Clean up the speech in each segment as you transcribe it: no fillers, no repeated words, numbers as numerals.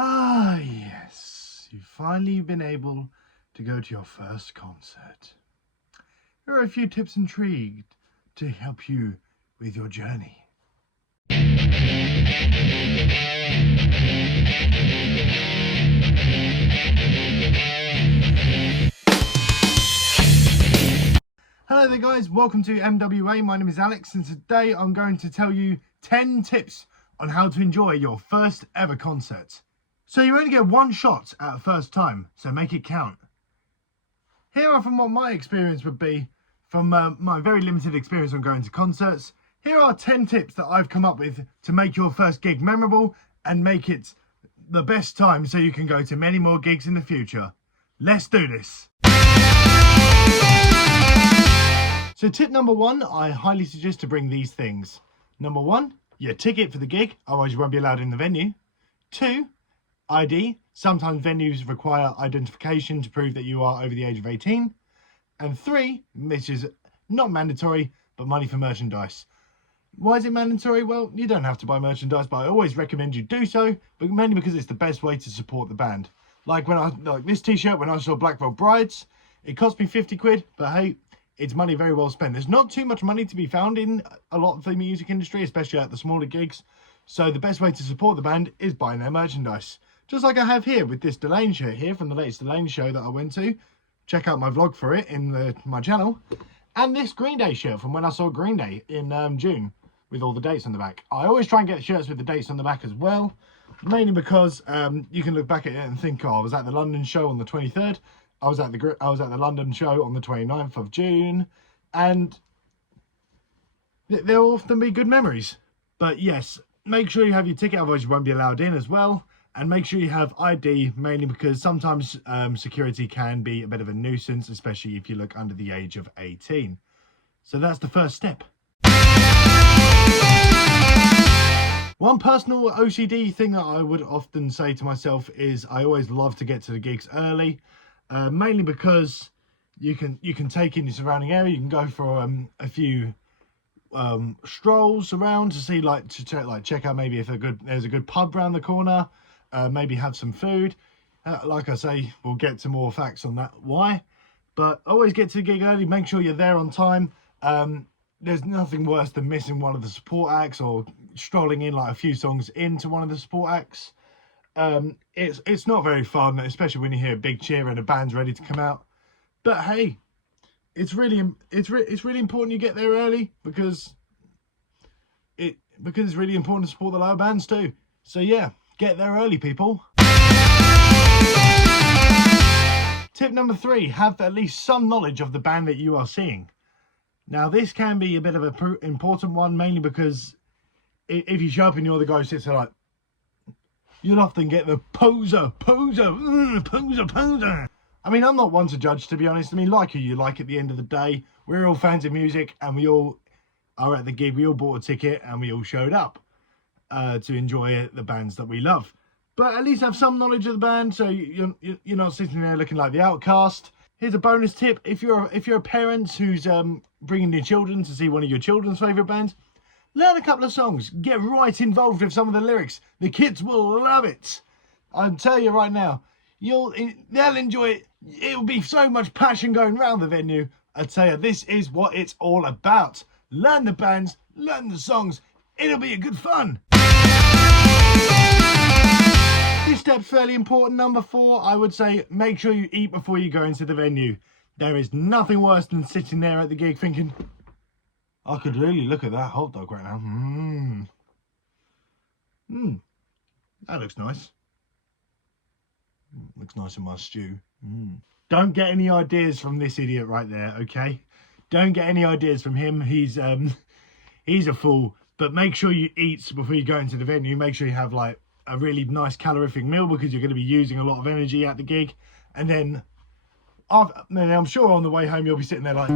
Ah, yes, you've finally been able to go to your first concert. Here are a few tips and tricks to help you with your journey. Hello there guys, welcome to MWA. My name is Alex and today I'm going to tell you 10 tips on how to enjoy your first ever concert. So you only get one shot at a first time, so make it count. Here are from what my experience would be from my very limited experience on going to concerts. Here are 10 tips that I've come up with to make your first gig memorable and make it the best time so you can go to many more gigs in the future. Let's do this. So tip number one, I highly suggest to bring these things. Number one, your ticket for the gig, otherwise you won't be allowed in the venue. 2, ID. Sometimes venues require identification to prove that you are over the age of 18. And 3, which is not mandatory, but money for merchandise. Why is it mandatory? Well, you don't have to buy merchandise, but I always recommend you do so, but mainly because it's the best way to support the band. Like this t-shirt, when I saw Black Veil Brides, it cost me 50 quid, but hey, it's money very well spent. There's not too much money to be found in a lot of the music industry, especially at the smaller gigs. So the best way to support the band is buying their merchandise. Just like I have here with this Delane shirt here from the latest Delane show that I went to. Check out my vlog for it in my channel. And this Green Day shirt from when I saw Green Day in June with all the dates on the back. I always try and get shirts with the dates on the back as well. Mainly because you can look back at it and think, oh, I was at the London show on the 23rd. I was at the London show on the 29th of June. And there'll often be good memories. But yes, make sure you have your ticket, otherwise you won't be allowed in as well. And make sure you have ID, mainly because sometimes security can be a bit of a nuisance, especially if you look under the age of 18. So that's the first step. One personal OCD thing that I would often say to myself is I always love to get to the gigs early, mainly because you can take in the surrounding area. You can go for a few strolls around to see check out maybe if there's a good pub around the corner. Maybe have some food. Like I say, we'll get to more facts on that why, but always get to the gig early. Make sure you're there on time. There's nothing worse than missing one of the support acts or strolling in like a few songs into one of the support acts. It's not very fun, especially when you hear a big cheer and a band's ready to come out. But hey, it's really important you get there early because it's really important to support the lower bands too. So yeah, get there early, people. Tip number 3, have at least some knowledge of the band that you are seeing. Now, this can be a bit of an important one, mainly because if you show up and you're the guy who sits there like, you'll often get the poser. I mean, I'm not one to judge, to be honest. I mean, like who you like at the end of the day. We're all fans of music and we all are at the gig. We all bought a ticket and we all showed up to enjoy the bands that we love. But at least have some knowledge of the band, so you're not sitting there looking like the outcast. Here's a bonus tip: if you're a parent who's bringing your children to see one of your children's favourite bands, learn a couple of songs. Get right involved with some of the lyrics. The kids will love it. I'll tell you right now, they'll enjoy it. It'll be so much passion going around the venue. I tell you, this is what it's all about. Learn the bands, learn the songs. It'll be a good fun. This step's fairly important. Number 4, I would say make sure you eat before you go into the venue. There is nothing worse than sitting there at the gig thinking, I could really look at that hot dog right now. That looks nice. Looks nice in my stew. Don't get any ideas from this idiot right there, okay? Don't get any ideas from him. He's a fool. But make sure you eat before you go into the venue. Make sure you have like a really nice calorific meal because you're going to be using a lot of energy at the gig. And then I'm sure on the way home you'll be sitting there like,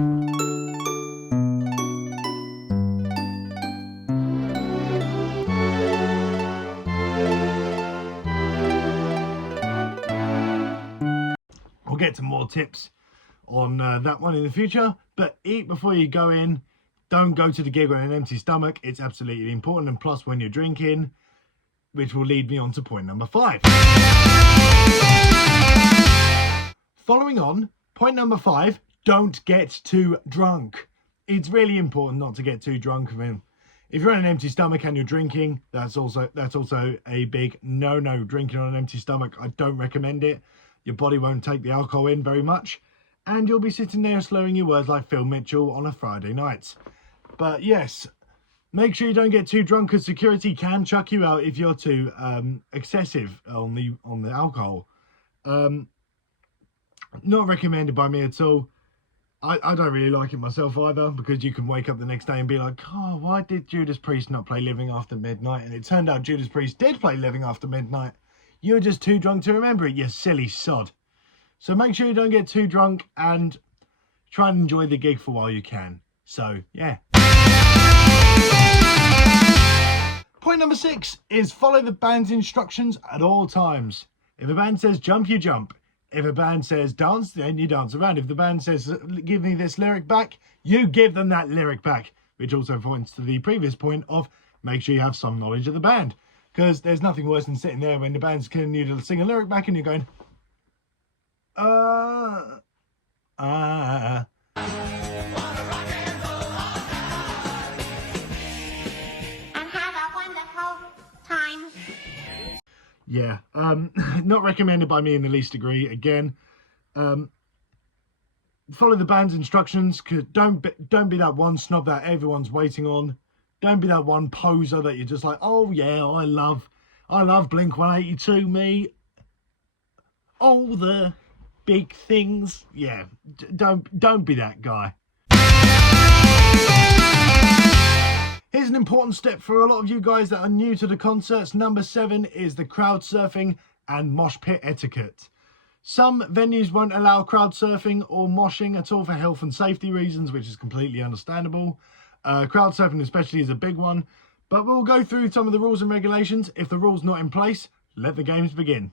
we'll get to more tips on that one in the future, but eat before you go in. Don't go to the gig on an empty stomach. It's absolutely important. And plus, when you're drinking, which will lead me on to point number 5. Following on, point number 5, don't get too drunk. It's really important not to get too drunk. I mean, if you're on an empty stomach and you're drinking, that's also a big no-no. Drinking on an empty stomach, I don't recommend it. Your body won't take the alcohol in very much, and you'll be sitting there slurring your words like Phil Mitchell on a Friday night. But yes, make sure you don't get too drunk, because security can chuck you out if you're too excessive on the alcohol. Not recommended by me at all. I don't really like it myself either, because you can wake up the next day and be like, oh, why did Judas Priest not play Living After Midnight? And it turned out Judas Priest did play Living After Midnight. You were just too drunk to remember it, you silly sod. So make sure you don't get too drunk, and try and enjoy the gig for while you can. So, yeah. Point number 6 is follow the band's instructions at all times. If a band says jump, you jump. If a band says dance, then you dance around. If the band says give me this lyric back, you give them that lyric back. Which also points to the previous point of make sure you have some knowledge of the band. Because there's nothing worse than sitting there when the band's telling you to sing a lyric back and you're going, Yeah, not recommended by me in the least degree. Again, follow the band's instructions. Don't be that one snob that everyone's waiting on. Don't be that one poser that you're just like, oh yeah, I love Blink-182, me. All the big things. Yeah, don't be that guy. Here's an important step for a lot of you guys that are new to the concerts. Number 7 is the crowd surfing and mosh pit etiquette. Some venues won't allow crowd surfing or moshing at all for health and safety reasons, which is completely understandable. Crowd surfing especially is a big one. But we'll go through some of the rules and regulations. If the rule's not in place, let the games begin.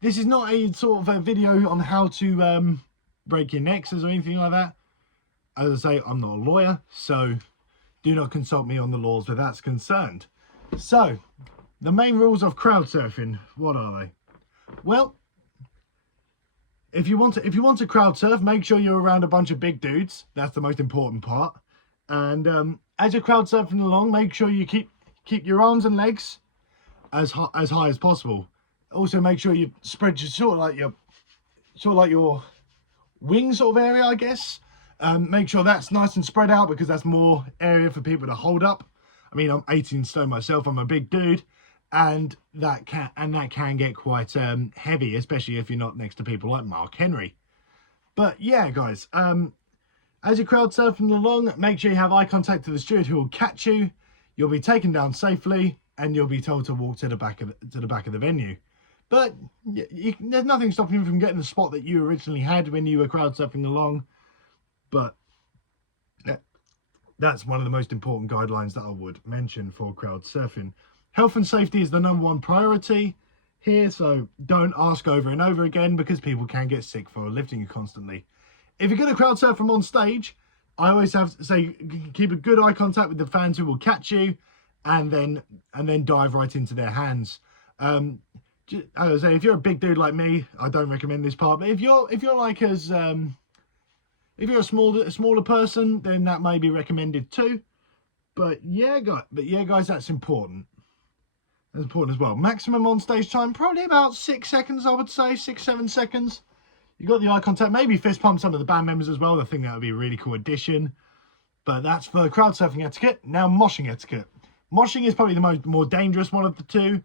This is not a sort of a video on how to break your necks or anything like that. As I say, I'm not a lawyer, so do not consult me on the laws where that's concerned. So, the main rules of crowd surfing, what are they? Well, if you want to crowd surf, make sure you're around a bunch of big dudes. That's the most important part. And as you're crowd surfing along, make sure you keep your arms and legs as high as possible. Also, make sure you spread your sort of like your wing sort of area, I guess. Make sure that's nice and spread out, because that's more area for people to hold up. I mean, I'm 18 stone myself. I'm a big dude, and that can get quite heavy, especially if you're not next to people like Mark Henry. But yeah, guys, as you're crowd surfing along, make sure you have eye contact to the steward, who will catch you. You'll be taken down safely, and you'll be told to walk to the back of the venue. But there's nothing stopping you from getting the spot that you originally had when you were crowd surfing along. But that's one of the most important guidelines that I would mention for crowd surfing. Health and safety is the #1 priority here, so don't ask over and over again, because people can get sick for lifting you constantly. If you're going to crowd surf from on stage, I always have to say keep a good eye contact with the fans, who will catch you and then dive right into their hands. As I say, if you're a big dude like me, I don't recommend this part. But if you're like us, if you're a smaller person, then that may be recommended too. But yeah, guys, that's important. That's important as well. Maximum on stage time, probably about 6 seconds, I would say, 6-7 seconds. You got the eye contact, maybe fist pump some of the band members as well. I think that would be a really cool addition. But that's for crowd surfing etiquette. Now, moshing etiquette. Moshing is probably the more dangerous one of the two.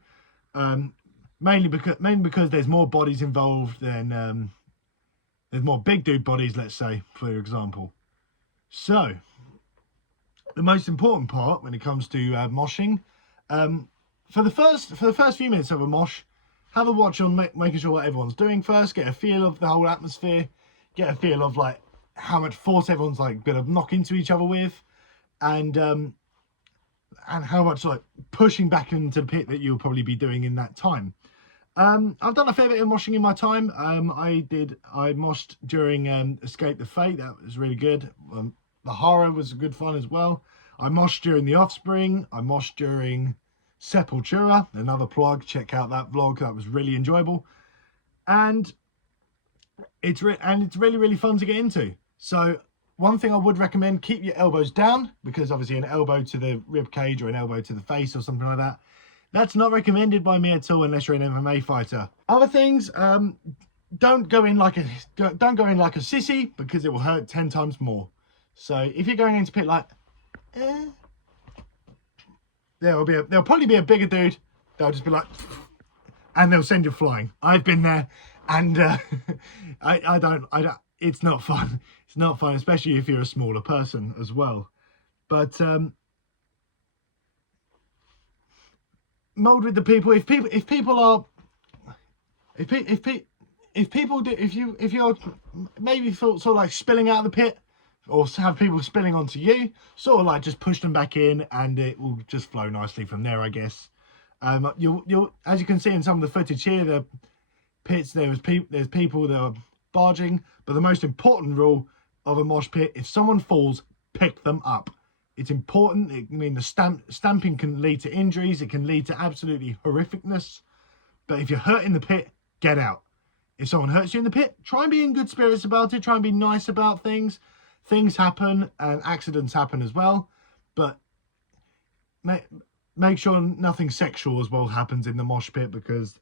Mainly because there's more bodies involved than there's more big dude bodies, let's say, for example. So, the most important part when it comes to moshing, for the first few minutes of a mosh, have a watch on making sure what everyone's doing first. Get a feel of the whole atmosphere. Get a feel of like how much force everyone's like going to knock into each other with, and how much like pushing back into the pit that you'll probably be doing in that time. I've done a fair bit of moshing in my time. I moshed during Escape the Fate. That was really good. The Horror was good fun as well. I moshed during The Offspring. I moshed during Sepultura, another plug. Check out that vlog. That was really enjoyable. And it's really, really fun to get into. So one thing I would recommend, keep your elbows down, because obviously an elbow to the rib cage or an elbow to the face or something like that, that's not recommended by me at all unless you're an MMA fighter. Other things, don't go in like a sissy, because it will hurt 10 times more. So if you're going into pit like, there'll probably be a bigger dude. They'll just be like, and they'll send you flying. I've been there, and I don't. It's not fun. It's not fun, especially if you're a smaller person as well. But mold with the people. If you're maybe sort of like spilling out of the pit, or have people spilling onto you, sort of like just push them back in, and it will just flow nicely from there, I guess. You'll as you can see in some of the footage here, the pits, there's people that are barging, but the most important rule of a mosh pit, if someone falls, pick them up. It's important. The stamping can lead to injuries. It can lead to absolutely horrificness. But if you're hurt in the pit, get out. If someone hurts you in the pit, try and be in good spirits about it. Try and be nice about things. Things happen, and accidents happen as well. But make sure nothing sexual as well happens in the mosh pit, because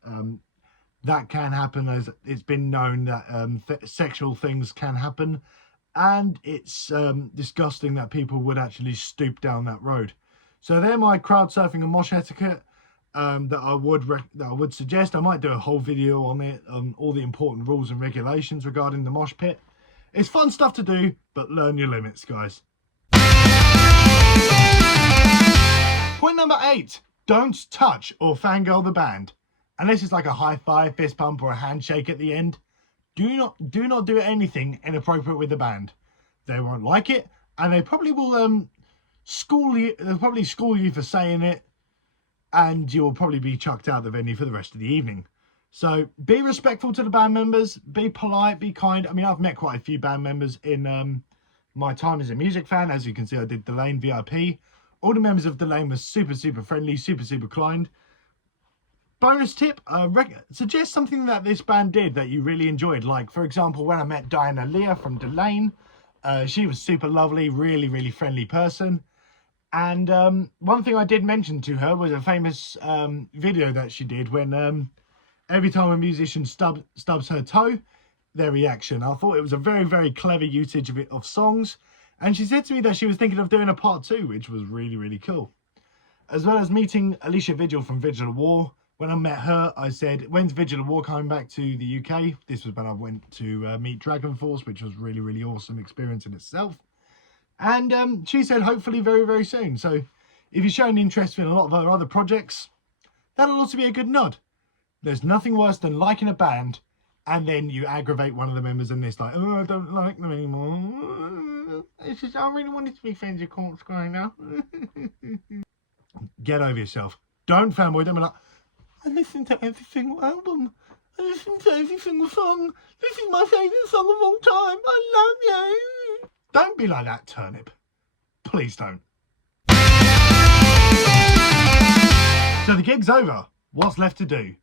that can happen. As it's been known that sexual things can happen, and it's disgusting that people would actually stoop down that road. So they're my crowd surfing and mosh etiquette that I would suggest. I might do a whole video on it, on all the important rules and regulations regarding the mosh pit. It's fun stuff to do, but learn your limits, guys. Point number 8, don't touch or fangirl the band. Unless it's like a high five, fist pump, or a handshake at the end. Do not do anything inappropriate with the band. They won't like it, and they probably will school you. They'll probably school you for saying it, and you'll probably be chucked out of the venue for the rest of the evening. So be respectful to the band members, be polite, be kind. I mean, I've met quite a few band members in my time as a music fan. As you can see, I did Delane VIP. All the members of Delane were super, super friendly, super, super kind. Bonus tip, suggest something that this band did that you really enjoyed. Like, for example, when I met Diana Leah from Delane, she was super lovely, really, really friendly person. And one thing I did mention to her was a famous video that she did when every time a musician stubs her toe, their reaction. I thought it was a very, very clever usage of songs. And she said to me that she was thinking of doing a part 2, which was really, really cool. As well as meeting Alicia Vigil from Vigil of War. When I met her, I said, when's Vigil of War coming back to the UK? This was when I went to meet Dragon Force, which was really, really awesome experience in itself. And she said, hopefully very, very soon. So if you're showing interest in a lot of her other projects, that'll also be a good nod. There's nothing worse than liking a band and then you aggravate one of the members and it's like, oh, I don't like them anymore. It's just, I really wanted to be friends with Corpse Grinder. Get over yourself. Don't fanboy. Don't be like, I listen to every single album. I listen to every single song. This is my favourite song of all time. I love you. Don't be like that, Turnip. Please don't. So the gig's over. What's left to do?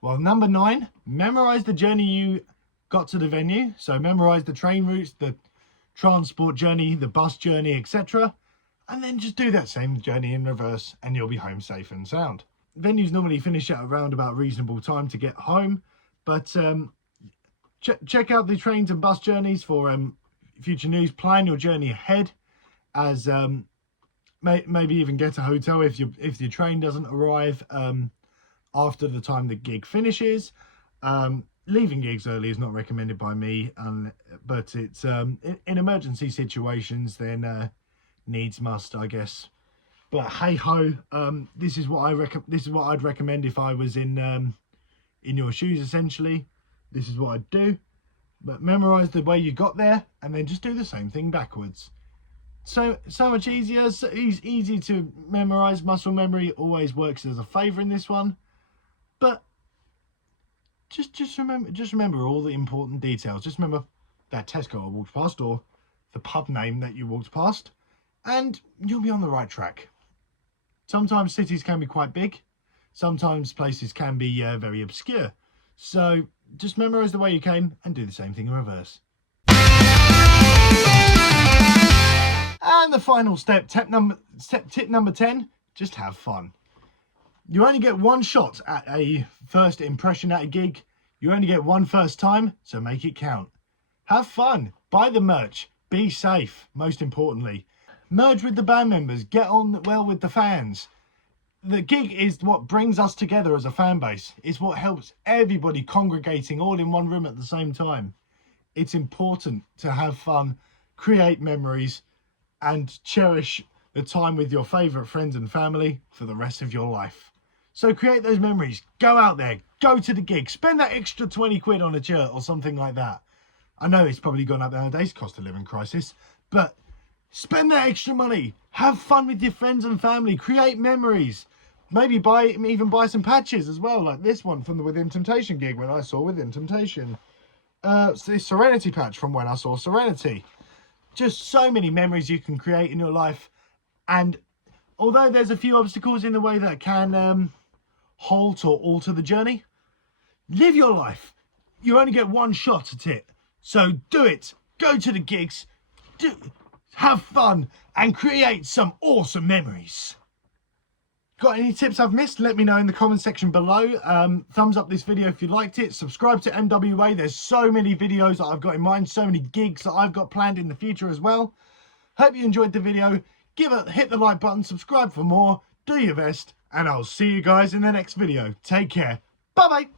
Well, number 9, memorise the journey you got to the venue. So memorise the train routes, the transport journey, the bus journey, etc. And then just do that same journey in reverse and you'll be home safe and sound. Venues normally finish at around about reasonable time to get home, but check out the trains and bus journeys for future news. Plan your journey ahead, as maybe even get a hotel if your train doesn't arrive after the time the gig finishes. Leaving gigs early is not recommended by me, but it's in emergency situations then needs must, I guess. But hey ho, this is what I'd recommend if I was in your shoes. Essentially, this is what I'd do. But memorize the way you got there, and then just do the same thing backwards. So much easier. So easy to memorize. Muscle memory always works as a favour in this one. But just remember all the important details. Just remember that Tesco I walked past, or the pub name that you walked past, and you'll be on the right track. Sometimes cities can be quite big. Sometimes places can be very obscure. So just memorize the way you came and do the same thing in reverse. And the final step, tip number 10, just have fun. You only get one shot at a first impression at a gig. You only get one first time, so make it count. Have fun, buy the merch, be safe, most importantly. Merge with the band members, get on well with the fans. The gig is what brings us together as a fan base. It's what helps everybody congregating all in one room at the same time. It's important to have fun, create memories, and cherish the time with your favourite friends and family for the rest of your life. So create those memories, go out there, go to the gig, spend that extra 20 quid on a shirt or something like that. I know it's probably gone up nowadays, cost of living crisis, but spend that extra money, have fun with your friends and family, create memories. Maybe even buy some patches as well, like this one from the Within Temptation gig when I saw Within Temptation. It's the Serenity patch from when I saw Serenity. Just so many memories you can create in your life. And although there's a few obstacles in the way that can halt or alter the journey, live your life. You only get one shot at it. So do it. Go to the gigs. Have fun and create some awesome memories. Got any tips I've missed? Let me know in the comment section below. Thumbs up this video if you liked it. Subscribe to MWA. There's so many videos that I've got in mind, so many gigs that I've got planned in the future as well. Hope you enjoyed the video. Hit the like button, subscribe for more, do your best, and I'll see you guys in the next video. Take care. Bye bye.